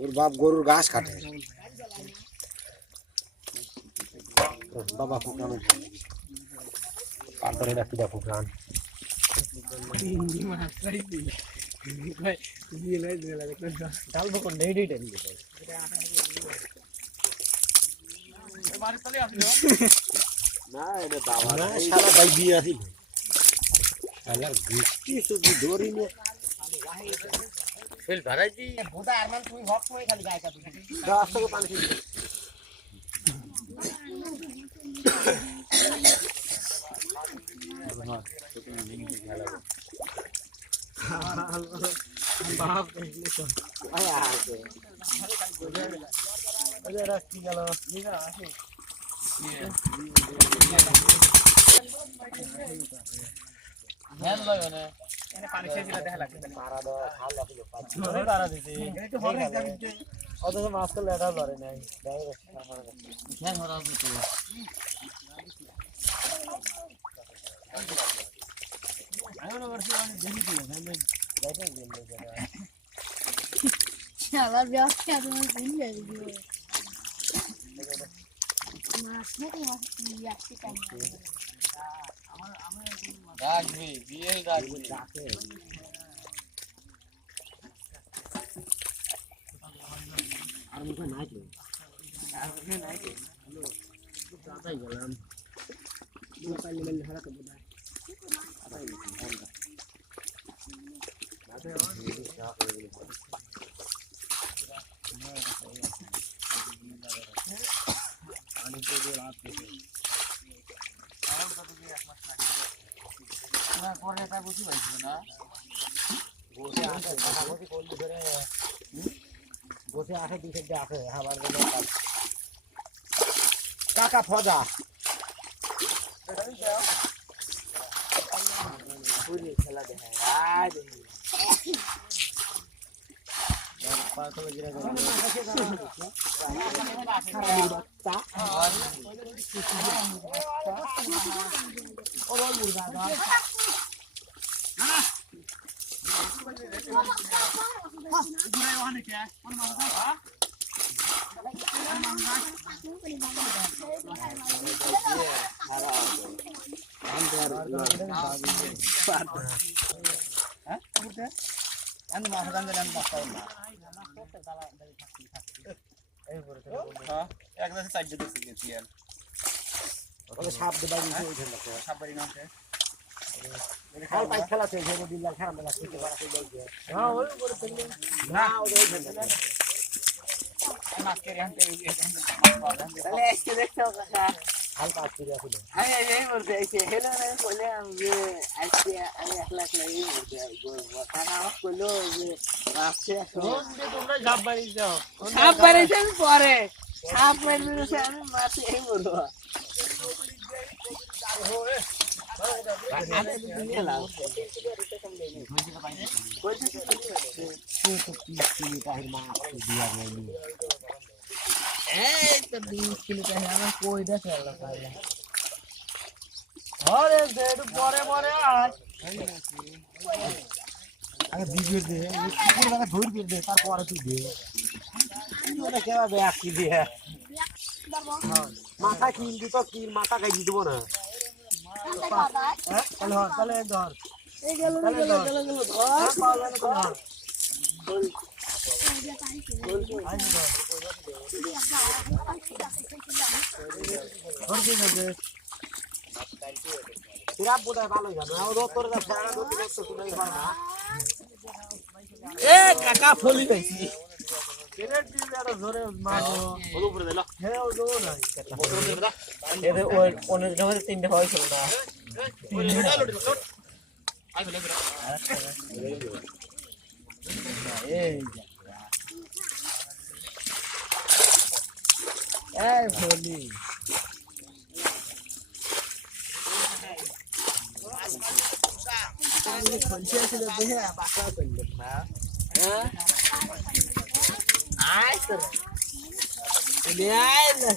ওর বাপ গরুর ঘাস কাটে বাবা ফুটানো পার করে রাখি দা ফুটান ডালবো কোন নেই নেই টানি না এটা দাওয়া না শালা ভাই দিয়ে আসি শালা গুষ্টি সুবি ধরি নে ফেল ভরাই দি গোটা আরমান তুই হক সময় খালি গায়কা তুই 10 টাকা পানি দিবি বাপ দেখলি তো আয় আছে আরে রাস্তি গেল নিনা আসে হ্যাঁ লাগে না এনে পানি খেয়ে দিলে দেখা লাগে মারা দাও ভাল লাগে ধরে তারা দিছি একটু হরে যাবিতে অথচ মাছ তো লেডা ধরে নাই দেখো খেয়ে ধরা দিতে আয়ো না বর্ষে আমি দেখি তো তাহলে যাইতে গেলে শালা ব্যবসা তোমার দিলে দিও মাছ নাকি মাছ ইয়াসি কাম রাখবি বিয়েল রাখবি রাখে আর মুখে নাই তো আর মুখে নাই তো হ্যালো দাদাই গেলাম মোবাইল নিয়ে হারা তো বুঝা আরে কোনটা দাদা পানি তো দিয়ে রাত থেকে আর কত দিয়ে এক মাস লাগে না পরে তা বুঝি পাইছো না বসে আছে ভাগাভাগি করলি ধরে বসে আছে দুই সাইডে আছে আবার গেল কাকা ফজা পুরি খেলা দেখে আয় দেখি পাতলে গিরা গেল বাচ্চা ও বল মুর্গা দাও গুড়াই ওখানে কে কোন মাথা হ্যাঁ আমি মাছ গান দিলাম বাস্তা না এই করে হ্যাঁ এক দাসে সাইড দিতে গেছি আর ওকে সাপ দেবা দিতে ওইখানে লাগছে সাপ বাড়ি নামছে খাল পাই খেলা চলছে যে দিন লাল খারাপ লাগছে তো বাড়া কই যায় হ্যাঁ ওই করে চললে না ওই ওইখানে মাছ কে রেন্টে তাহলে এসে দেখছো কাকা হাল পাস করে আসলে এই বলতে এসে হেলো না বলে আমি আজকে আমি একলা একলা এই বলতে কাকা আমাকে কইলো যে আসছে কোন যে তোমরা সাপ বাড়ি যাও সাপ বাড়ি যান পরে সাপ বাড়ি যাচ্ছে আমি মাছ এই বলবো তারপরে তুই দে মাথা কিনবি তো কি মাথা খাই দিব না তাহলে ধর সিরাপ বোধহয় ভালো জানো রোদ করে না সারা রোদ তো শুনাই পারে না এ কাকা ফলি পাইছি কেরেট দিলে আর ধরে মারো ওর উপরে দিল হ্যাঁ ও জো নাই এতে ওই অনেক জমাতে তিনটে হয়েছিল না এই এই ফলি আমি খঞ্চে ছিল দেখে বাসা করল না হ্যাঁ আয় তো এলে আয় না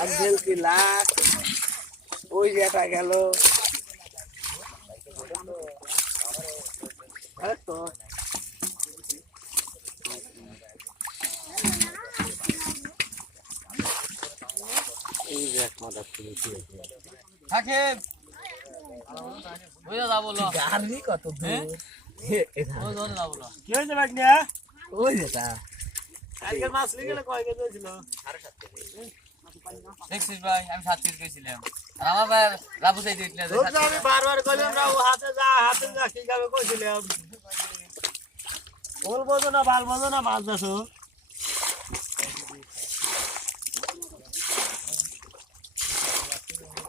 আজল কি লাখ ওই যেটা গেল তো এই দেখ মাথা খুলে থাকে ওই দাদা বলো গাড়ি কত দূর ওই দাদা বলো কি হয়েছে ভাই না ওই যেটা কালকে মাছ নিয়ে গেলে কয় কেজি ছিল দেখছিস ভাই আমি 7 পিস কইছিলাম আর আমার ভাই লাভু চাই দিছিল আমি বারবার কইলাম না ও হাতে যা কি যাবে কইছিলাম ওল বোঝো না বাল বোঝো না মাছ দেখো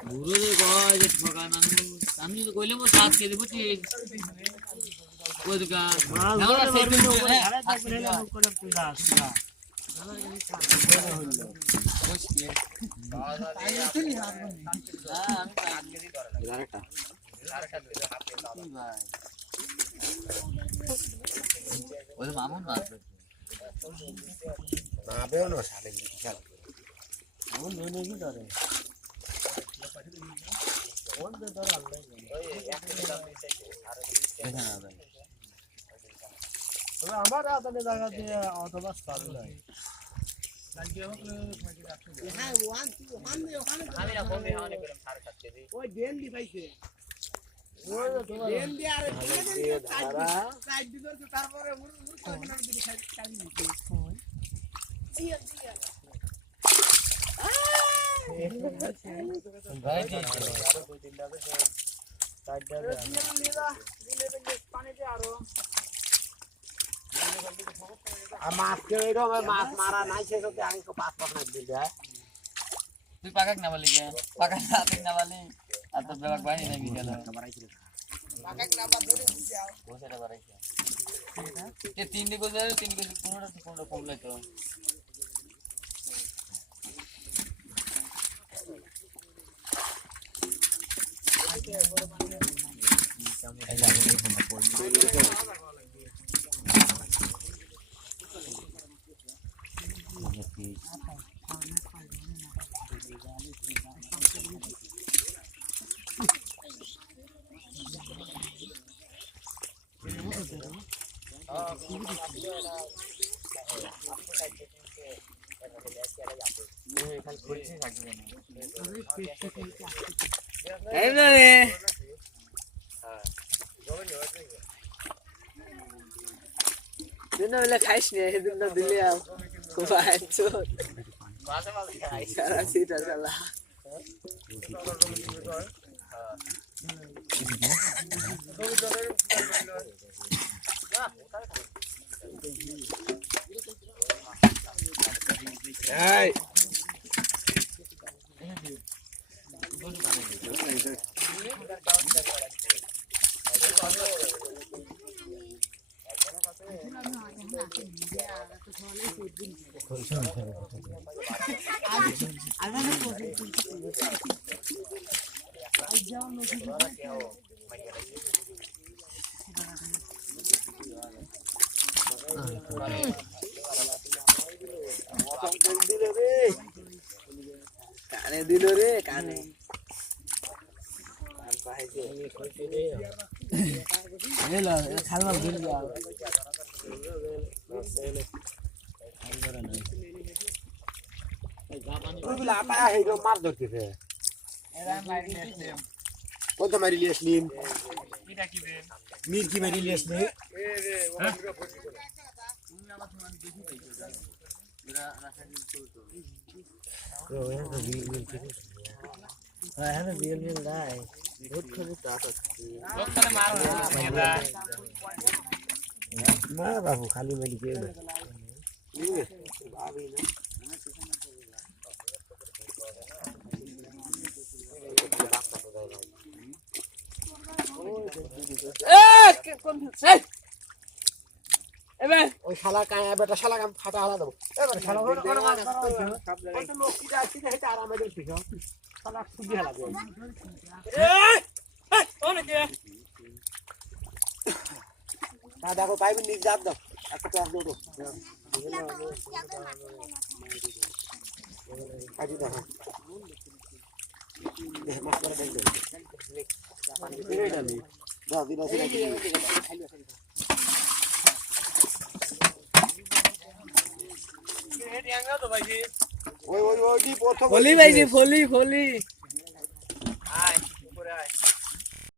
বুড়ো যে কয় যে ঠকা মানুষ আমি তো কইলাম ও 7 কেজি বুঝি ওই দোকান আমরা সেই দিন আরে দেখবেন হেলা মুখ করে তুই যা সুদা ওই মামুন মারবে না বেও না সালে খেল আমন নই কি ধরে কোন দে ধরে আল্লাহ ওই এক দাম দিতে আর দেখা না ভাই তবে আমার আদানে জায়গা দিয়ে অথবা চালু নাই হ্যাঁ ওয়ান টু ওয়ান ওখানে আমি না কমে হাওয়ানে করলাম 7.5 কেজি ওই ডেন দি পাইছে ওই ডেন দি আর সাইড দিতে তারপরে উড় করে দিতে সাইড কাটি নিতে জিয়া জিয়া ভাই জি আরো দুই তিন দাবে সাইড দাবে দিলে পানি দে আরো মাছ কে এরকম মাছ মারা নাই সে তো আমি তো 5 না দিলে তুই পাকাক না বলি কে পাকাক না বলি আর তো ব্যাগ বানি নাই গেল পাকাক না বা ধরে যাও বসেটা বাড়াইছে এ 3 দিকে যায় 3 দিকে কোনটা কম লাগতো খাইস নি সেদিন দিলে সারা সিটা চালা এই কানে দিল রে কানে খালমাল দিল ওইগুলা পায়া হইলো মাছ ধরতেছে কত মারি লিয়েছিলিম মির্কি মারি লিয়েছিলি बाबू खाली मेरी जेब ওই শালা কায়া বেটা শালা কাম ফাটা হলা দেব এবারে শালা ওর ওর মার ওই তো লোক কি যাচ্ছে না এটা আরামে দেখছিস শালা খুবই হালা দেব তা দেখো পাইবি নিজ জাত দাও একটা টক দাও কাটি দেখো দেখ মাছ করে দেখ এইটা নি দাও দিনা দিনা ওই ওই ওই দি প্রথম ফলি ভাইজি ফলি ফলি আয় উপরে আয়